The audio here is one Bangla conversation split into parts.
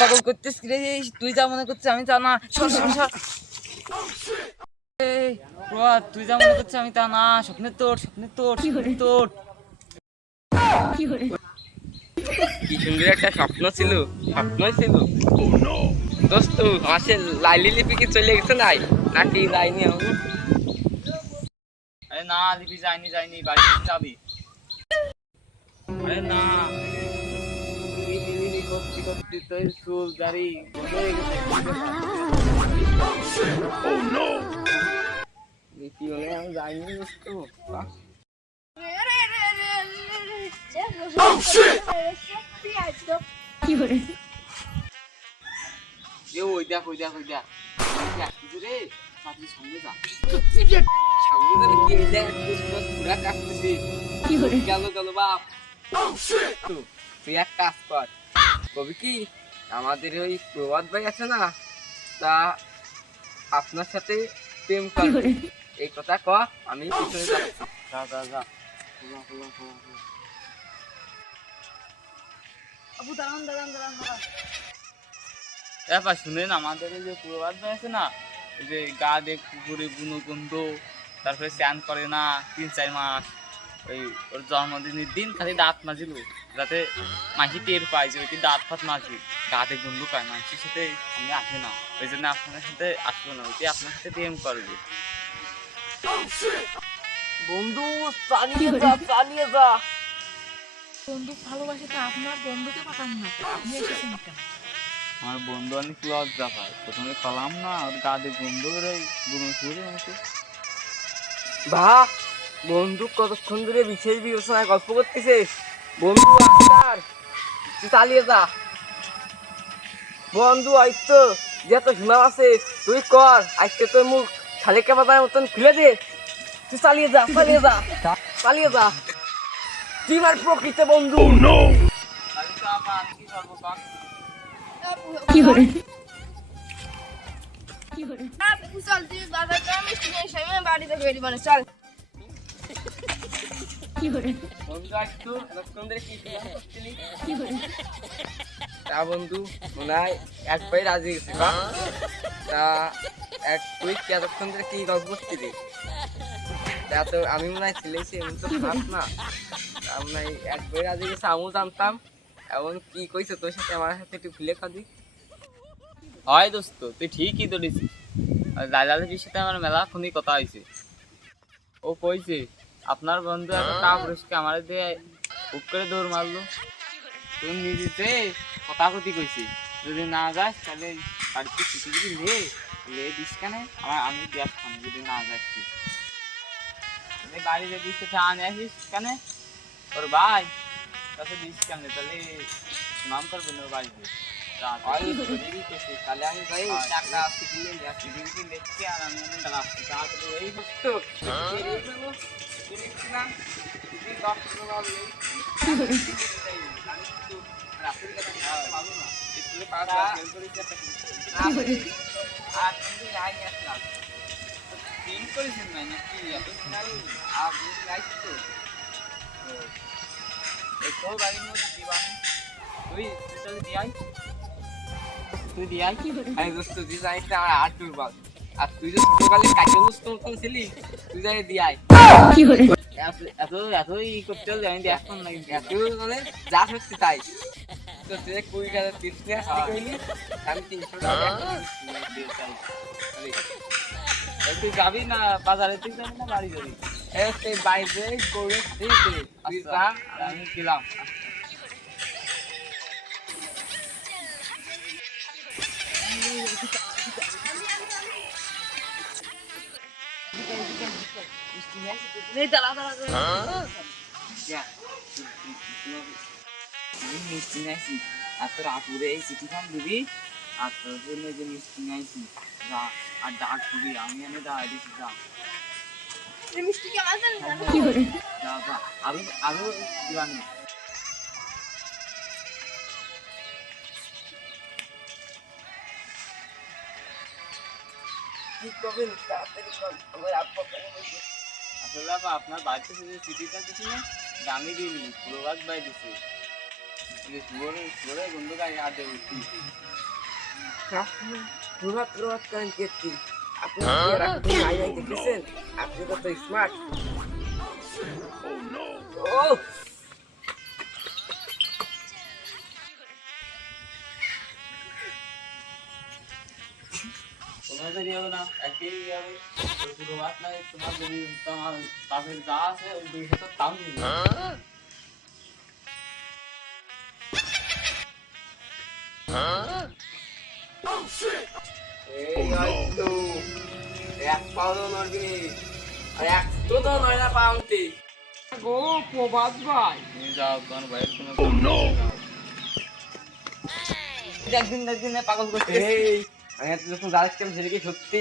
পাগল করতেছ রে, তুই যা মনে করছিস আমি তা না। তুই যা মনে করছিস আমি তা না। স্বপ্নের তোর কি সুন্দর একটা স্বপ্ন ছিল, স্বপ্নই ছিল দোস্ত। আসে লাইলি লিপি কি চলে গেছে নাকি যায়নি এখন? আরে না লিপি যায়নি বাড়িতে যাবি। আরে না চুল দাড়ি বন্ধ হয়ে গেছে। লিপি হলে আমি যাইনি দোস্ত। ওই দেখ রে, সামনে যা। সামনে কি ঘোরা কাটতেছি গেল বাপ। তুই এক কাজ কর, কবি কি আমাদের ওই প্রবাদ ভাই আছে না, তা আপনার সাথে প্রেম করবে এই কথা ক, আমি পিছনে যাচ্ছি। যা আপু দাঁড়ান। এবার শুনেন, আমাদের এই যে প্রবাদ আছে না, এই যে গা দেখ পুকুরে বুনো গন্ধ, তারপরে স্নান করে না 3-4 মাস, ওই ওর জন্মদিনের দিন খালি দাঁত মাজিল, যাতে মাসি টের পায় যে ওই দাঁত ফাত মাজি, গাতে গন্ধ পায়, মাসির সাথে সামনে আসে না, ওই জন্য আপনার সাথে আসলো না, ওইটি আপনার সাথে প্রেম করবে। বন্ধু চালিয়ে যা। বন্ধু ভালোবাসে তো আপনার বন্ধুকে পাঠান না, আপনি এসেছেন কেন? আমার বন্ধু অনেক লজ্জা পায়, প্রথমে কলাম না ওর গাতে গন্ধ বেরোয় বুনো সুরে মতো। বন্ধু কতক্ষণ ধরে বিশেষ বিবেচনায় গল্প করতেছে। বন্ধু আস্তার চালিয়ে যা। বন্ধু আইতো যে তো শোনা আছে, তুই কর আজকে তোর মুখ শালিকা বাবার মতন খুলে দে। তুই চালিয়ে যা তুই আর প্রকৃত বন্ধু। বাড়িতে বেরি মানে চল। বন্ধু মনে হয় এক পাই রাজি গেছি। তা তুই এতক্ষণ ধরে কি গল্প করছিলি? তো আমি মনে হয় ছিলেছি এমন তো খারাপ না, মনে হয় এক পাই রাজি গেছে, আমিও জানতাম। এমন কি কইছে তোর সাথে আমার সাথে একটু খুলে খাবি? হয় দোস্ত, তুই ঠিকই ধরেছিস। দাদাদের সাথে আমার মেলাক্ষণই কথা হয়েছে। ও কইছে আপনার বন্ধু একটা কাপুরুষকে আমার দিয়ে হুক করে দৌড় মারলো। তুই নিজেতে কথা কথি কইছি, যদি না যাস তাহলে বাড়িতে ছুটি যদি লে দিস কানে, আমি গ্যাস খান যদি না যাস। তুই বাড়িতে দিস চা নিয়ে আসিস কানে, তোর ভাই তাতে দিস কানে, তাহলে নাম করবে না বাড়িতে। তাহলে আমি ভাই টাকা দেখছি আর আমি আসছি তাড়াতাড়ি এই বস্তু রাতের কথা ভালো না স্কুলে পাস ফেল করেছি একটা আর কিন্তু যাই নি আসলাম তিন করেছেন ভাই নাকি এত তাই আপনি যাইছি তো একটু গাড়ির মধ্যে দিবান তুই তাহলে দিয়াই তুই দিয়াই আমি দোস্ত তুই জানিস না আমার আর দুর্বল আর তুই যে ছোটকালে কাকে দোস্ত মতন ছিলি তুই যাই দিয়াই এত এত ই করতে হলে আমি দেখতাম না কিন্তু এত মানে যা সত্যি তাই তো তুই 20,000 তিরিশ আসতে কইলি আমি 300 টাকা দিয়ে চাই তুই যাবি না বাজারে তুই যাবি না বাড়ি যাবি এই বাইরে করে দিতে তুই যা আমি গেলাম মিষ্টি নিয়েছি আর তোর আপুরে এই চিঠিখান দিবি আর তোর জন্য যে মিষ্টি নিয়েছি যা আর ডাক দিবি আমি এনে দাঁড়াই দিচ্ছি যা যা যা আরো আরো দিবান কি করবেন তাড়াতাড়ি কর আমার আব্বা আসলে বাবা আপনার বাড়িতে যে চিঠিটা দিছি না দামি দিইনি পুরো গাছ বাই দিছি শুয়োরে গন্ধ গায়ে হাতে উঠছি প্রভাত প্রভাত করেন কেটে আপনি কি রাখতে আই দেখেছেন আপনি কত স্মার্ট ও তোমার দেরি হবে না একই হবে পুরো গাছ না তোমার জমি তোমার পাশের যা আছে ওই 200 তো দাম দিবি এই হয়তো এক পাউন্ড নড়বি আর এক তো নয় না পাউন্ডে গো প্রভাত ভাই তুমি যাও তোমার ভাইয়ের কোনো একদিন পাগল করতে এই আমি এত যখন যাচ্ছিলাম সেটা কি সত্যি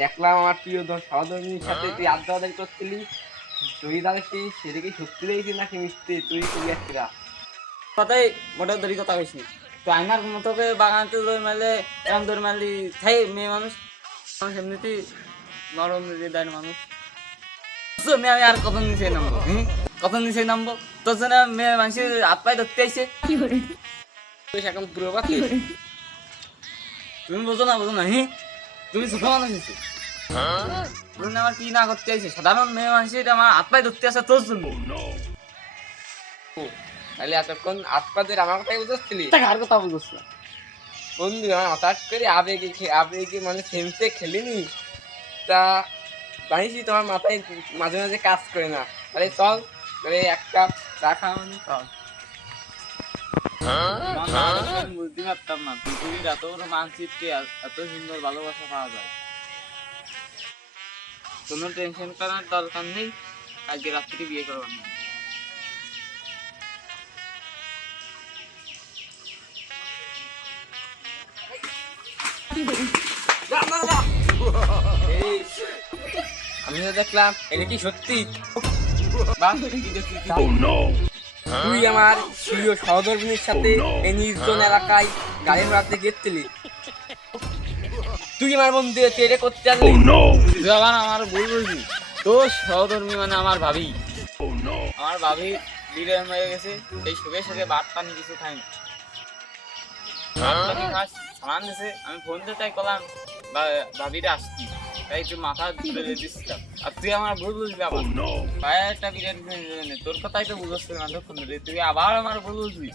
দেখলাম আমার প্রিয় সহধর্মীর সাথে তুই আড্ডা আড্ডা করছিলি তুই দাঁড়াচ্ছি সেটা কি সত্যি দেখেছি নাকি মিথ্যে তুই তুই আসছিলা কথাই মোটা দড়ি কথা কইছি তো আইনার মতো করে বাগানতে দৌড় মারলে এরকম দৌড় মারলি তাই মেয়ে মানুষ মানুষ এমনিতেই নরম হৃদয়ের মানুষ তো মেয়ে আমি আর কত নিচে নামবো কত নিচে নামবো তোর জন্য মেয়ে মানুষের হাত পায়ে ধরতে আইসে তুই এখন প্রভাত তুমি বোঝো না তুমি সুখ মানুষ হয়েছে তুমি আমার কি না করতে আইসে সাধারণ মেয়ে মানুষের আমার হাত পায়ে ধরতে আসে তোর জন্য তাহলে এতক্ষণ আত্মাদের আমার কথাই বুঝাচ্ছিলি কার কথা বলছো বন্ধু আমার হঠাৎ করে আবেগে মানে সেন্সে খেলিনি তা জানিসই তোমার মাথায় মাঝে মাঝে কাজ করে না তাহলে চল তাহলে এক কাপ চা খাওয়ানি আমি বুঝতে পারতাম না পৃথিবীর এত বড় মানচিত্রে এত সুন্দর ভালোবাসা পাওয়া যায় কোনো টেনশন করার দরকার নেই আজকে রাত্রি বিয়ে করবার না এই আমি তো দেখলাম এটা কি সত্যি বাহ, কি দেখলি? তুই আমার প্রিয় সহধর্মিনীর সাথে এই নির্জন এলাকায় গাড়ি ঘোড়াতে গেছিলি তুই আমার বন্ধু তেরে করতে আসলি তুই আবার আমার ভুল বলছি তোর সহধর্মী মানে আমার ভাবি আমার ভাবি বিলের হয়ে গেছে সেই সুখে সুখে ভাত পানি কিছু খাইনি সামান দিছে আমি ফোন দিয়ে তাই করলাম ভাবিটা আসছি তাই একটু মাথা তুলে দিচ্ছিলাম আর তুই আমার ভুল বুঝলি আবার ভাই একটা বিরিয়ানি তোর কথাই তো বুঝতে না তখন তুই আবার আমার ভুল বুঝলি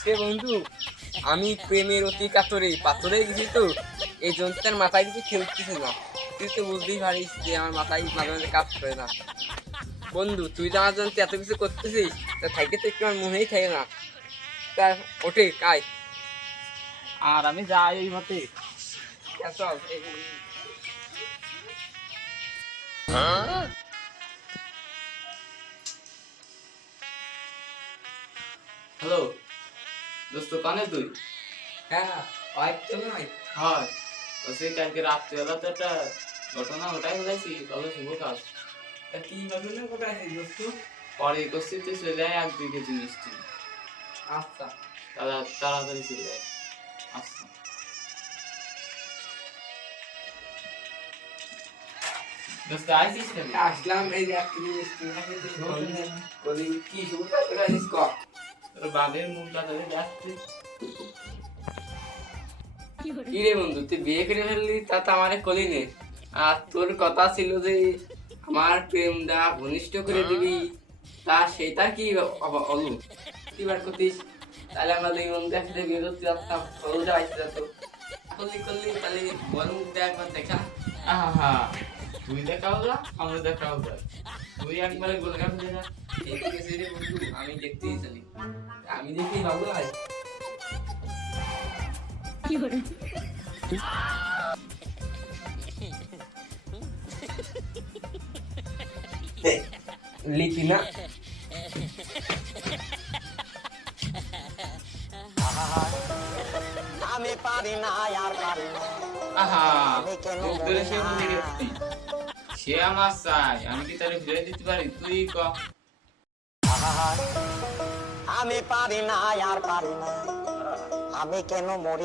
সে বন্ধু আমি প্রেমের অতি কাতরে পাথরে গেছি তো এই যন্ত্রের মাথায় কিছু খেলতেছে না তুই তো বুঝতেই পারিস যে আমার মাথায় মাঝে মাঝে কাজ করে না বন্ধু তুই তো আমার যন্ত্রে এত কিছু করতেছিস তা থাইকে তো একটু আমার মনেই থাকে না তা ওঠে কায় আর আমি যাই এই মতে চল হ্যালো দোস্ত কানে তুই হ্যাঁ হয় তো নয় হয় তো সেই কালকে রাত্রিবেলা তো একটা ঘটনা ওটাই বলেছি তাহলে শুভ কাজ কি ভাবলে কোথায় আছিস দোস্ত? পরে উপস্থিত চলে যায় 1-2 কেজি মিষ্টি। আচ্ছা তাড়াতাড়ি চলে যায়। আচ্ছা দোস্ত আইসিস কেন? আসলাম এই যে 1 কেজি মিষ্টি নিয়ে তুই বলি কি শুরু করে আছিস ক? তোর বাবের মুখটা ধরে যাচ্ছে। কি রে বন্ধু তুই বিয়ে করে ফেললি তা তো আমারে কলি নে। আর তোর কথা ছিল যে আমার প্রেমটা ঘনিষ্ঠ করে দিবি, তা সেটা কি হলো? কি বার করতিস? তাহলে আমরা দুই বন্ধু একসাথে বিয়ে করতে পারতাম, খরচটা আসতে যেত। করলি তাহলে বল মুখটা একবার দেখা। আহা তুই দেখাও যা, আমি দেখাও যা, তুই একবারে গোলগা ফেলে যা। দেখে গেছি রে বন্ধু, আমি দেখতেই চলি। আমি দেখি ভালো হয়। লিখি না আমি পারি না আর পারি না আহা আমি কেন মুখ ধরে সে ভুলে গেছি। সে আমার চাই, আমি কি তারে ফিরে দিতে পারি? তুই ক। আমি পারি না আর পারি না আমি কেন মরি